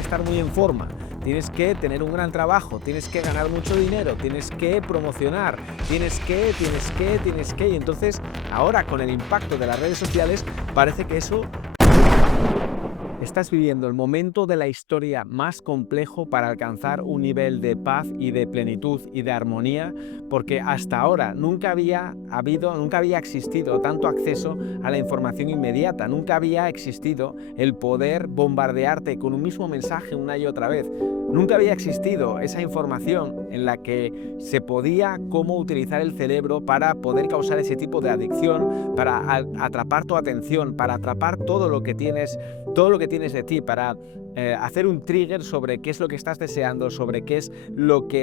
que estar muy en forma, tienes que tener un gran trabajo, tienes que ganar mucho dinero, tienes que promocionar, tienes que, y entonces ahora con el impacto de las redes sociales parece que eso... Estás viviendo el momento de la historia más complejo para alcanzar un nivel de paz y de plenitud y de armonía, porque hasta ahora nunca había existido tanto acceso a la información inmediata, nunca había existido el poder bombardearte con un mismo mensaje una y otra vez. Nunca había existido esa información en la que se podía cómo utilizar el cerebro para poder causar ese tipo de adicción, para atrapar tu atención, para atrapar todo lo que tienes de ti, para hacer un trigger sobre qué es lo que estás deseando, sobre qué es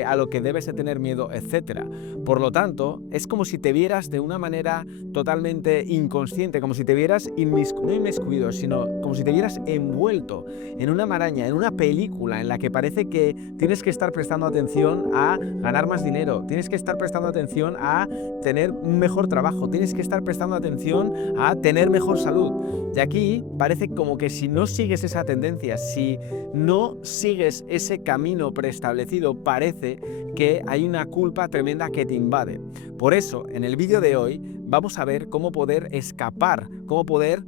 a lo que debes de tener miedo, etc. Por lo tanto, es como si te vieras de una manera totalmente inconsciente, como si te vieras no inmiscuido, sino como si te vieras envuelto en una maraña, en una película en la que parece que tienes que estar prestando atención a ganar más dinero, tienes que estar prestando atención a tener un mejor trabajo, tienes que estar prestando atención a tener mejor salud. Y aquí parece como que si no sigues esa tendencia, si no sigues ese camino preestablecido, parece que hay una culpa tremenda que te invade. Por eso, en el vídeo de hoy vamos a ver cómo poder escapar, cómo poder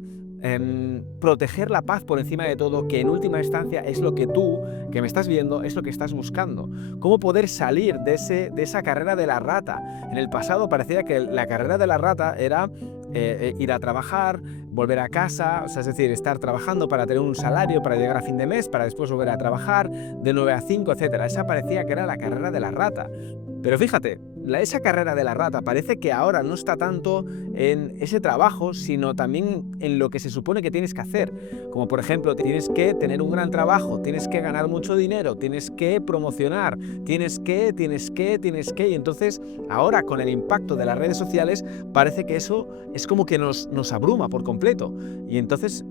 proteger la paz por encima de todo, que en última instancia es lo que tú, que me estás viendo, es lo que estás buscando. Cómo poder salir de esa carrera de la rata. En el pasado parecía que la carrera de la rata era ir a trabajar, volver a casa, o sea, es decir, estar trabajando para tener un salario, para llegar a fin de mes, para después volver a trabajar de 9 a 5, etc. Esa parecía que era la carrera de la rata. Pero fíjate, esa carrera de la rata parece que ahora no está tanto en ese trabajo, sino también en lo que se supone que tienes que hacer. Como por ejemplo, tienes que tener un gran trabajo, tienes que ganar mucho dinero, tienes que promocionar, tienes que, y entonces ahora con el impacto de las redes sociales parece que eso es como que nos abruma por completo. Y entonces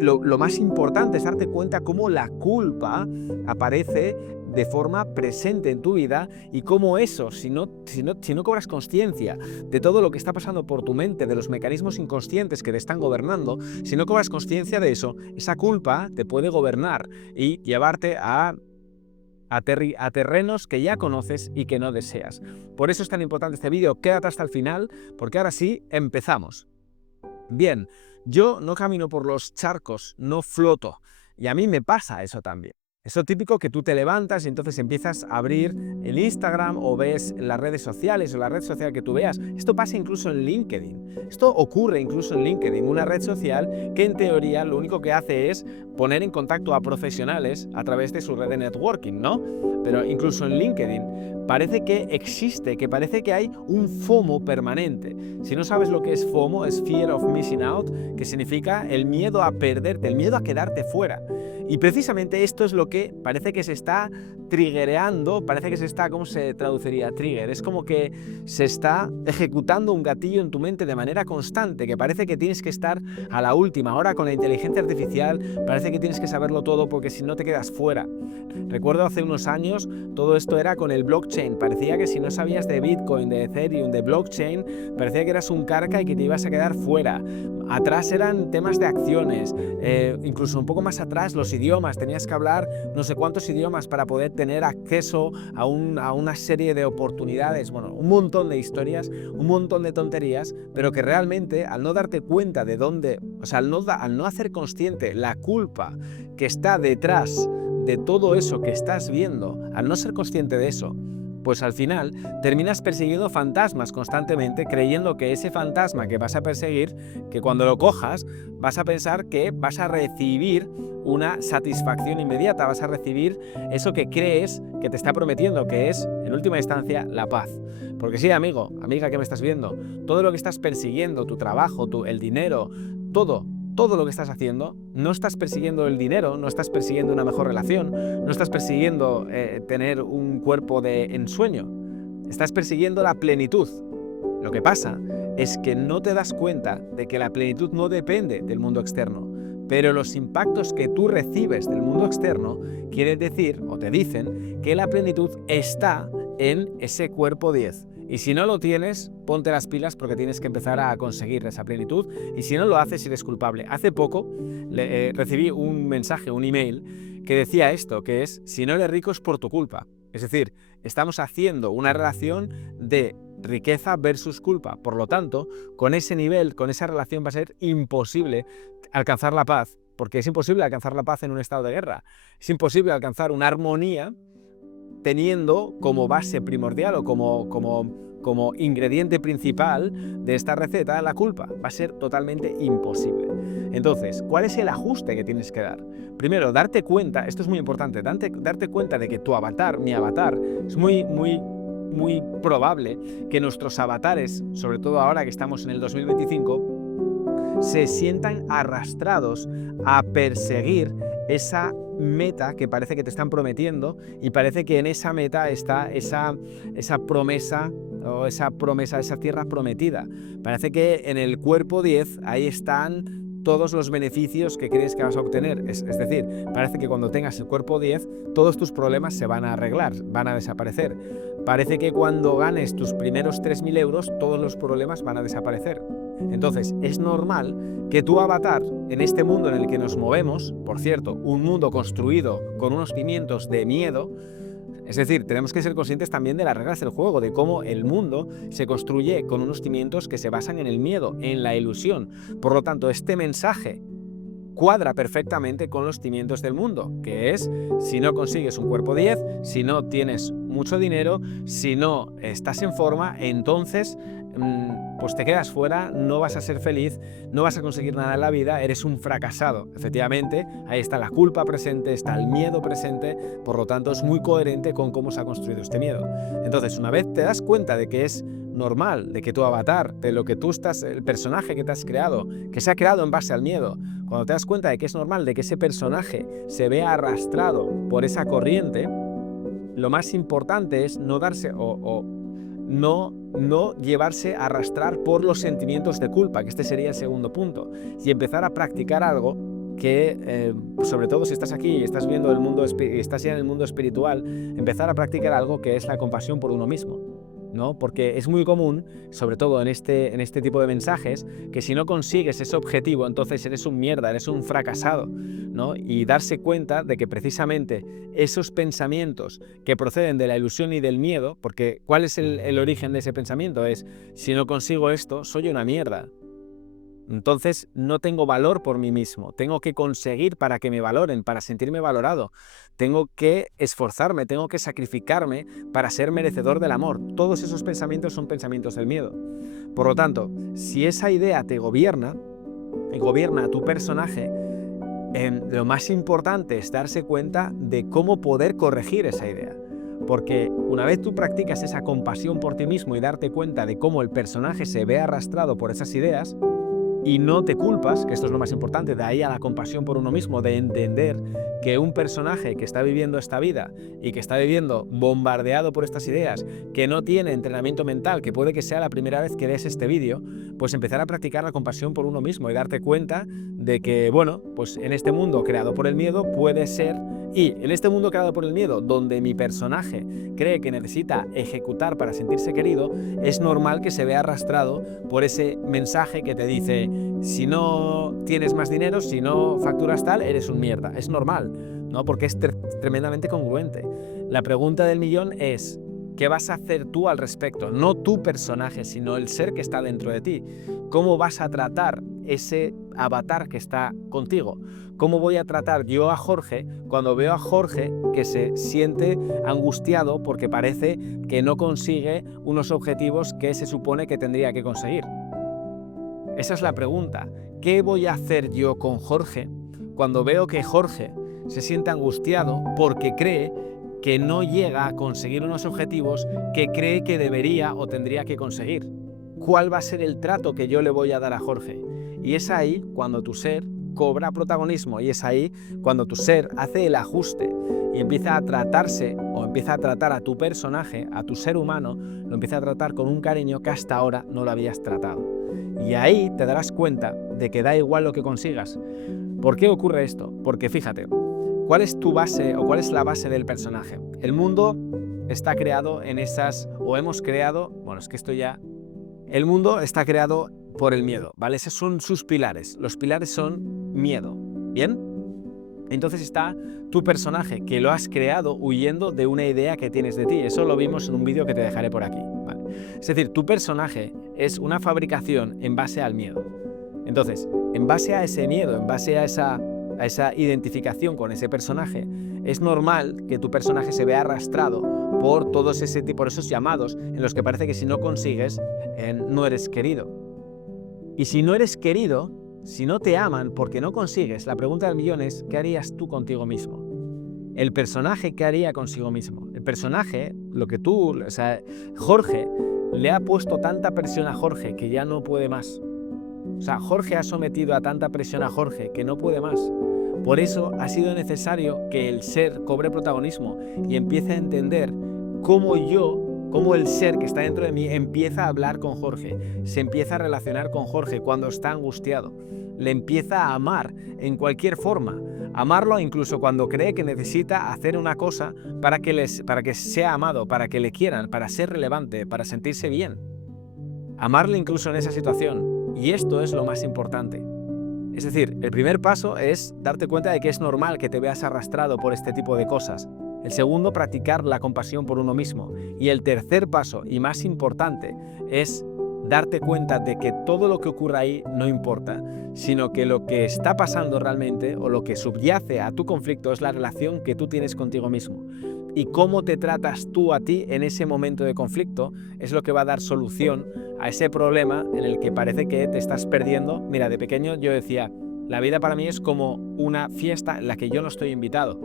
lo más importante es darte cuenta cómo la culpa aparece de forma presente en tu vida y cómo eso, si no cobras conciencia de todo lo que está pasando por tu mente, de los mecanismos inconscientes que te están gobernando, si no cobras conciencia de eso, esa culpa te puede gobernar y llevarte a terrenos que ya conoces y que no deseas. Por eso es tan importante este vídeo, quédate hasta el final, porque ahora sí, empezamos. Bien, yo no camino por los charcos, no floto, y a mí me pasa eso también. Eso típico que tú te levantas y entonces empiezas a abrir el Instagram o ves las redes sociales o la red social que tú veas. Esto pasa incluso en LinkedIn. Esto ocurre incluso en LinkedIn, una red social que en teoría lo único que hace es poner en contacto a profesionales a través de su red de networking, ¿no? Pero incluso en LinkedIn parece que existe, que parece que hay un FOMO permanente. Si no sabes lo que es FOMO, es Fear of Missing Out, que significa el miedo a perderte, el miedo a quedarte fuera. Y precisamente esto es lo que parece que se está triggereando, parece que se está, ¿cómo se traduciría? Trigger. Es como que se está ejecutando un gatillo en tu mente de manera constante, que parece que tienes que estar a la última. Ahora con la inteligencia artificial parece que tienes que saberlo todo porque si no te quedas fuera. Recuerdo hace unos años todo esto era con el blockchain. Parecía que si no sabías de Bitcoin, de Ethereum, de blockchain, parecía que eras un carca y que te ibas a quedar fuera. Atrás eran temas de acciones, incluso un poco más atrás los idiomas, tenías que hablar no sé cuántos idiomas para poder tener acceso a una serie de oportunidades, bueno, un montón de historias, un montón de tonterías, pero que realmente al no darte cuenta de dónde, o sea, al no hacer consciente la culpa que está detrás de todo eso que estás viendo, al no ser consciente de eso, pues al final terminas persiguiendo fantasmas constantemente, creyendo que ese fantasma que vas a perseguir, que cuando lo cojas vas a pensar que vas a recibir una satisfacción inmediata, vas a recibir eso que crees que te está prometiendo, que es, en última instancia, la paz. Porque sí, amigo, amiga que me estás viendo, todo lo que estás persiguiendo, tu trabajo, el dinero, todo lo que estás haciendo, no estás persiguiendo el dinero, no estás persiguiendo una mejor relación, no estás persiguiendo tener un cuerpo de ensueño, estás persiguiendo la plenitud. Lo que pasa es que no te das cuenta de que la plenitud no depende del mundo externo, pero los impactos que tú recibes del mundo externo quieren decir, o te dicen, que la plenitud está en ese cuerpo 10. Y si no lo tienes, ponte las pilas porque tienes que empezar a conseguir esa plenitud. Y si no lo haces, eres culpable. Hace poco recibí un mensaje, un email, que decía esto, que es, si no eres rico es por tu culpa. Es decir, estamos haciendo una relación de riqueza versus culpa. Por lo tanto, con ese nivel, con esa relación va a ser imposible alcanzar la paz, porque es imposible alcanzar la paz en un estado de guerra. Es imposible alcanzar una armonía teniendo como base primordial o como ingrediente principal de esta receta la culpa. Va a ser totalmente imposible. Entonces, ¿cuál es el ajuste que tienes que dar? Primero, darte cuenta, esto es muy importante, darte cuenta de que tu avatar, mi avatar, es muy probable que nuestros avatares, sobre todo ahora que estamos en el 2025, se sientan arrastrados a perseguir esa meta que parece que te están prometiendo, y parece que en esa meta está esa promesa, esa tierra prometida. Parece que en el cuerpo 10 ahí están todos los beneficios que crees que vas a obtener. Es decir, parece que cuando tengas el cuerpo 10, todos tus problemas se van a arreglar, van a desaparecer. Parece que cuando ganes tus primeros 3.000 euros, todos los problemas van a desaparecer. Entonces, es normal que tu avatar, en este mundo en el que nos movemos, por cierto, un mundo construido con unos cimientos de miedo, es decir, tenemos que ser conscientes también de las reglas del juego, de cómo el mundo se construye con unos cimientos que se basan en el miedo, en la ilusión. Por lo tanto, este mensaje cuadra perfectamente con los cimientos del mundo, que es, si no consigues un cuerpo 10, si no tienes mucho dinero, si no estás en forma, entonces pues te quedas fuera, no vas a ser feliz, no vas a conseguir nada en la vida, eres un fracasado. Efectivamente, ahí está la culpa presente, está el miedo presente, por lo tanto es muy coherente con cómo se ha construido este miedo. Entonces, una vez te das cuenta de que es normal, de que tu avatar, de lo que tú estás, el personaje que te has creado, que se ha creado en base al miedo, cuando te das cuenta de que es normal, de que ese personaje se vea arrastrado por esa corriente, lo más importante es no darse no llevarse a arrastrar por los sentimientos de culpa, que este sería el segundo punto, y empezar a practicar algo que, sobre todo si estás aquí y estás viendo el mundo, estás ya en el mundo espiritual, empezar a practicar algo que es la compasión por uno mismo, ¿no? Porque es muy común, sobre todo en este tipo de mensajes, que si no consigues ese objetivo, entonces eres un mierda, eres un fracasado, ¿no? Y darse cuenta de que precisamente esos pensamientos que proceden de la ilusión y del miedo, porque ¿cuál es el origen de ese pensamiento? Es, si no consigo esto, soy una mierda. Entonces no tengo valor por mí mismo, tengo que conseguir para que me valoren, para sentirme valorado, tengo que esforzarme, tengo que sacrificarme para ser merecedor del amor. Todos esos pensamientos son pensamientos del miedo. Por lo tanto, si esa idea te gobierna y gobierna a tu personaje, lo más importante es darse cuenta de cómo poder corregir esa idea. Porque una vez tú practicas esa compasión por ti mismo y darte cuenta de cómo el personaje se ve arrastrado por esas ideas, y no te culpas, que esto es lo más importante, de ahí a la compasión por uno mismo, de entender que un personaje que está viviendo esta vida y que está viviendo bombardeado por estas ideas, que no tiene entrenamiento mental, que puede que sea la primera vez que ves este vídeo, pues empezar a practicar la compasión por uno mismo y darte cuenta de que, bueno, pues en este mundo creado por el miedo puede ser, y en este mundo creado por el miedo, donde mi personaje cree que necesita ejecutar para sentirse querido, es normal que se vea arrastrado por ese mensaje que te dice, si no tienes más dinero, si no facturas tal, eres un mierda. Es normal, ¿no? Porque es tremendamente congruente. La pregunta del millón es, ¿qué vas a hacer tú al respecto? No tu personaje, sino el ser que está dentro de ti. ¿Cómo vas a tratar ese avatar que está contigo? ¿Cómo voy a tratar yo a Jorge cuando veo a Jorge que se siente angustiado porque parece que no consigue unos objetivos que se supone que tendría que conseguir? Esa es la pregunta. ¿Qué voy a hacer yo con Jorge cuando veo que Jorge se siente angustiado porque cree que no llega a conseguir unos objetivos que cree que debería o tendría que conseguir? ¿Cuál va a ser el trato que yo le voy a dar a Jorge? Y es ahí cuando tu ser cobra protagonismo, y es ahí cuando tu ser hace el ajuste y empieza a tratarse o empieza a tratar a tu personaje, a tu ser humano, lo empieza a tratar con un cariño que hasta ahora no lo habías tratado. Y ahí te darás cuenta de que da igual lo que consigas. ¿Por qué ocurre esto? Porque fíjate, ¿cuál es tu base o cuál es la base del personaje? El mundo está creado en esas, o hemos creado, bueno, es que esto ya... El mundo está creado por el miedo, ¿vale? Esos son sus pilares. Los pilares son miedo, ¿bien? Entonces está tu personaje, que lo has creado huyendo de una idea que tienes de ti. Eso lo vimos en un vídeo que te dejaré por aquí, ¿vale? Es decir, tu personaje es una fabricación en base al miedo. Entonces, en base a ese miedo, en base a esa identificación con ese personaje, es normal que tu personaje se vea arrastrado por todos por esos llamados en los que parece que si no consigues, no eres querido. Y si no eres querido, si no te aman porque no consigues, la pregunta del millón es, ¿qué harías tú contigo mismo? El personaje, ¿qué haría consigo mismo? El personaje, Jorge le ha puesto tanta presión a Jorge que ya no puede más. O sea, Jorge ha sometido a tanta presión a Jorge que no puede más. Por eso ha sido necesario que el ser cobre protagonismo y empiece a entender cómo el ser que está dentro de mí empieza a hablar con Jorge, se empieza a relacionar con Jorge cuando está angustiado, le empieza a amar en cualquier forma, amarlo incluso cuando cree que necesita hacer una cosa para que sea amado, para que le quieran, para ser relevante, para sentirse bien. Amarle incluso en esa situación, y esto es lo más importante. Es decir, el primer paso es darte cuenta de que es normal que te veas arrastrado por este tipo de cosas. El segundo, practicar la compasión por uno mismo. Y el tercer paso, y más importante, es darte cuenta de que todo lo que ocurra ahí no importa, sino que lo que está pasando realmente o lo que subyace a tu conflicto es la relación que tú tienes contigo mismo. Y cómo te tratas tú a ti en ese momento de conflicto es lo que va a dar solución a ese problema en el que parece que te estás perdiendo. Mira, de pequeño yo decía, la vida para mí es como una fiesta en la que yo no estoy invitado.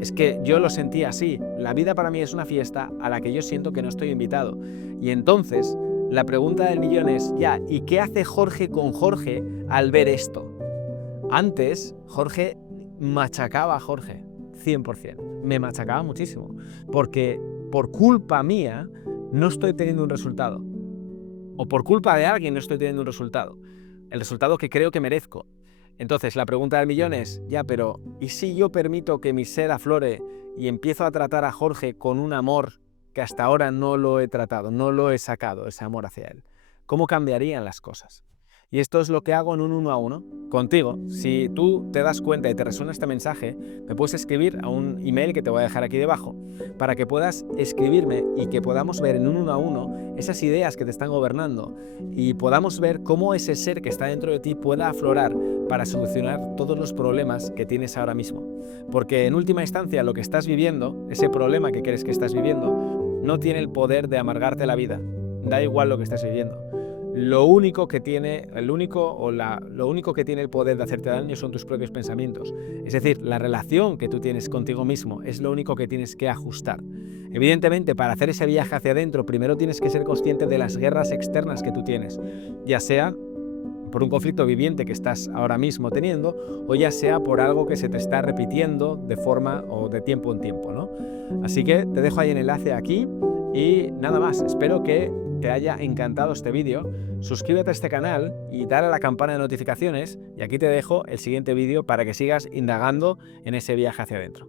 Es que yo lo sentía así, la vida para mí es una fiesta a la que yo siento que no estoy invitado. Y entonces, la pregunta del millón es, ¿y qué hace Jorge con Jorge al ver esto? Antes, Jorge machacaba a Jorge, 100%. Me machacaba muchísimo, porque por culpa mía no estoy teniendo un resultado. O por culpa de alguien no estoy teniendo un resultado. El resultado que creo que merezco. Entonces, la pregunta del millón es, pero ¿y si yo permito que mi ser aflore y empiezo a tratar a Jorge con un amor que hasta ahora no lo he tratado, no lo he sacado, ese amor hacia él? ¿Cómo cambiarían las cosas? Y esto es lo que hago en un 1 a 1 contigo. Si tú te das cuenta y te resuena este mensaje, me puedes escribir a un email que te voy a dejar aquí debajo para que puedas escribirme y que podamos ver en un 1 a 1 esas ideas que te están gobernando y podamos ver cómo ese ser que está dentro de ti pueda aflorar para solucionar todos los problemas que tienes ahora mismo. Porque en última instancia lo que estás viviendo, ese problema que crees que estás viviendo, no tiene el poder de amargarte la vida. Da igual lo que estés viviendo. Lo único que tiene el poder de hacerte daño son tus propios pensamientos. Es decir, la relación que tú tienes contigo mismo es lo único que tienes que ajustar. Evidentemente, para hacer ese viaje hacia adentro, primero tienes que ser consciente de las guerras externas que tú tienes, ya sea por un conflicto viviente que estás ahora mismo teniendo, o ya sea por algo que se te está repitiendo de forma o de tiempo en tiempo, ¿no? Así que te dejo ahí el enlace aquí y nada más. Espero que te haya encantado este vídeo. Suscríbete a este canal y dale a la campana de notificaciones y aquí te dejo el siguiente vídeo para que sigas indagando en ese viaje hacia adentro.